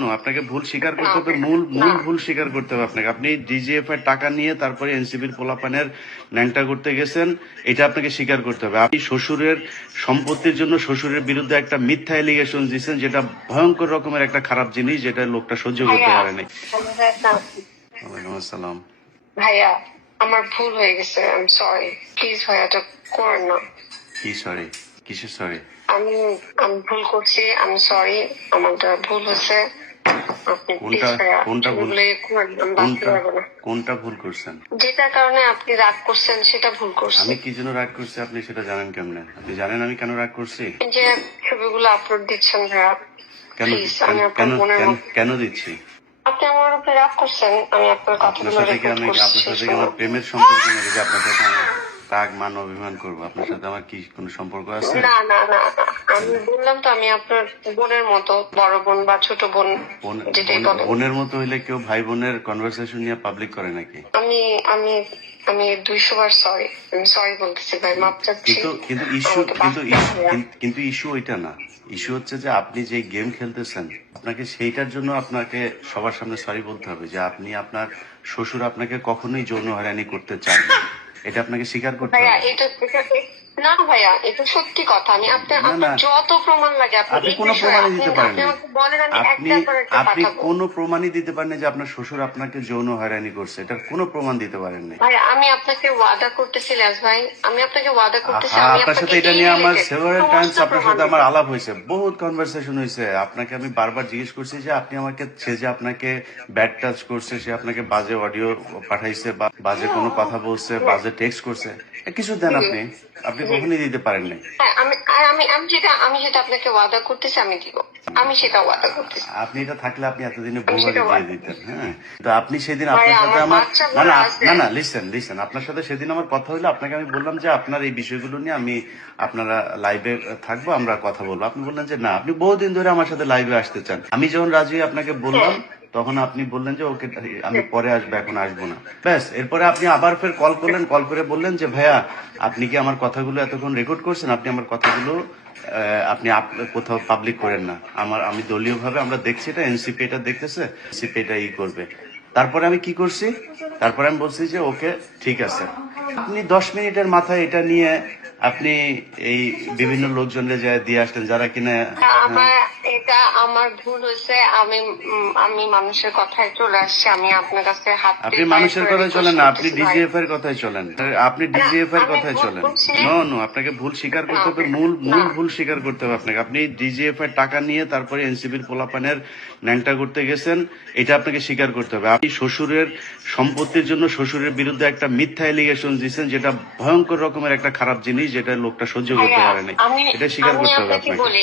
No আপনাকে ভুল স্বীকার করতে হবে মূল মূল ভুল স্বীকার করতে হবে আপনাকে। আপনি ডিজিএফ এর টাকা নিয়ে তারপরে এনসিপির পোলাপানের ন্যাংটা করতে গেছেন এটা আপনাকে স্বীকার করতে হবে। আপনি শ্বশুরের সম্পত্তির জন্য শ্বশুরের বিরুদ্ধে একটা মিথ্যা এলিগেশন দিচ্ছেন যেটা ভয়ঙ্কর রকমের একটা খারাপ জিনিস যেটা লোকটা সহ্য করতে পারেনি ওয়ালাইকুম আসসালাম। ভাইয়া আমার ভুল হয়ে গেছে আই এম সরি প্লিজ ভাইয়া এটা করেন না। কি সরি কিসের সরি আমি আমি ভুল করছি আমি সরি আমার ভুল হয়েছে প্লিজ কোনটা- কোনটা ভুল? কোনটা কোনটা করছেন? যেটার কারণে আপনি রাগ করছেন সেটা ভুল করছেন। আমি কি জন্য রাগ করছি? আপনি সেটা জানেন কেমনে? আপনি জানেন আমি কেন রাগ করছি? যে ছবিগুলো আপলোড দিচ্ছেন ভাইয়া কেন কেন- দিচ্ছি? আপনি আমার উপরে রাগ করছেন আমি আপনার আমি আপনার সাথে কি আমার প্রেমের সম্পর্ক আপনার সাথে রাগ মান অভিমান করব। আপনার সাথে আমার কি কোনো সম্পর্ক আছে? না না না। আমি বললাম তো আমি আপনার বোনের মতো বড় বোন বা ছোট বোন বোন- যেটাই বলেন। বোনের মতো হইলে কেউ ভাই বোনের কনভারসেশন নিয়ে পাবলিক করে নাকি? আমি আমি আমি দুইশো বার সরি আমি সরি বলতেছি ভাই মাপ চাচ্ছি। কিন্তু কিন্তু ইস্যু কিন্তু কিন্তু ইস্যু ওইটা না। ইস্যু হচ্ছে যে আপনি যে গেম খেলতেছেন আপনাকে সেইটার জন্য আপনাকে সবার সামনে সরি বলতে হবে যে আপনি আপনার শ্বশুর আপনাকে কখনোই যৌন হয়রানি করতে চান না। এটা আপনাকে স্বীকার করতে হবে। না ভাইয়া এটা সত্যি কথা। আমি আপনার আপনার যত প্রমাণ লাগে আপনি আপনি কোনো প্রমাণই দিতে পারেন আপনি আপনি কোনো প্রমাণই দিতে পারেন না যে আপনার শ্বশুর আপনাকে যৌন হয়রানি করছে। এটার কোনো প্রমাণ দিতে পারেন না ভাই আমি আপনাকে ওয়াদা করতেছি লাজ ভাই। আমি আপনাকে ওয়াদা করতেছি আমি আপনার সাথে এটা নিয়ে আমার সেভারাল টাইমস আপনার সাথে আমার আলাপ হয়েছে বহুত কনভারসেশন হয়েছে। আপনাকে আমি বারবার জিজ্ঞেস করছি যে আপনি আমাকে সে যে আপনাকে ব্যাড টাচ করছে সে আপনাকে বাজে অডিও পাঠাইছে বা বাজে কোনো কথা বলছে বাজে টেক্সট করছে। কিছু দেন আপনি। আপনি কখনই দিতে পারেন নাই। হ্যাঁ আমি আমি আমি যেটা আমি যেটা আপনাকে ওয়াদা করতেছি আমি দিব। আমি সেটা ওয়াদা করতেছি। আপনি এটা থাকলে আপনি এতদিনে সেটা দিয়ে দিতেন হ্যাঁ। তো আপনি সেদিন আপনার সাথে আমার না না না না লিসেন লিসেন আপনার সাথে সেদিন আমার কথা হলো আপনাকে আমি বললাম যে আপনার এই বিষয়গুলো নিয়ে আমি আপনারা লাইভে থাকব আমরা কথা বলব। আপনি বললেন যে না আপনি বহুদিন ধরে আমার সাথে লাইভে আসতে চান। আমি যখন রাজি হয়ে আপনাকে বললাম তখন আপনি বললেন যে ওকে আমি পরে আসব এখন আসব না। ব্যাস এরপরে আপনি আবার ফের কল করলেন কল করে বললেন যে ভাইয়া আপনি কি আমার কথাগুলো এতক্ষণ রেকর্ড করছেন? আপনি আমার কথাগুলো আপনি আপ- কোথাও পাবলিক করেন না। আমার আমি দলীয় ভাবে আমরা দেখছি এটা এনসিপি এটা দেখতেছে এনসিপি এটা ই করবে। তারপরে আমি কি করছি? তারপরে আমি বলছি যে ওকে ঠিক আছে। আপনি দশ মিনিটের মাথায় এটা নিয়ে আপনি এই বিভিন্ন লোকজনকে যায় দিয়ে আসলেন যারা কিনা আমার এটা আমার ভুল হয়েছে। আমি আমি মানুষের কথায় চলে আসছি। আমি আপনার কাছে হাত আপনি মানুষের কথায় চলেন না আপনি। ডিজিএফ এর কথায় চলেন। আপনি ডিজিএফ এর কথায় চলেন। নো। নো আপনাকে ভুল স্বীকার করতে হবে। মূল মূল ভুল স্বীকার করতে হবে আপনাকে। আপনি ডিজিএফ এর টাকা নিয়ে তারপরে এনসিপির পোলাপানের ন্যাংটা করতে গেছেন এটা আপনাকে স্বীকার করতে হবে। আপনি শ্বশুরের সম্পত্তির জন্য শ্বশুরের বিরুদ্ধে একটা মিথ্যা এলিগেশন দিচ্ছেন যেটা ভয়ঙ্কর রকমের একটা খারাপ জিনিস যেটা লোকটা সহ্য করতে ভাইয়া, পারেনি এটা স্বীকার করতে হবে আপনাকে